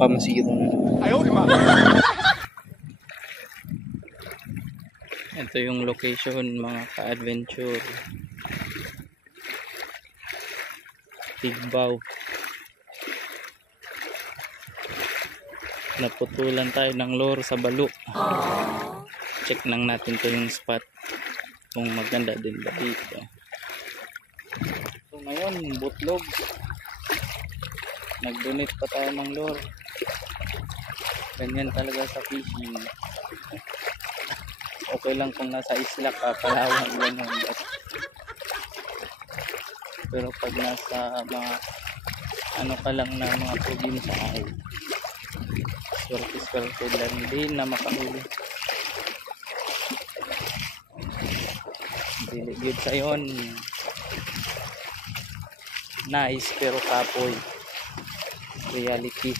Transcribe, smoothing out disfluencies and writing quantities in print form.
baka masira. Ito yung location mga ka-adventure. Tigbaw. Naputulan tayo ng lure sa balo. Check lang natin to yung spot kung maganda din ba dito. So ngayon butlog, nag-donate pa tayo ng lure. Ganyan talaga sa fishing. Okay lang kung nasa isla ka, Palawan, gano'n. Pero pag nasa mga ano ka lang na mga probinsya ay swerte lang din na makahuli. Dili good sa yon. Nice pero kapoy. Reality.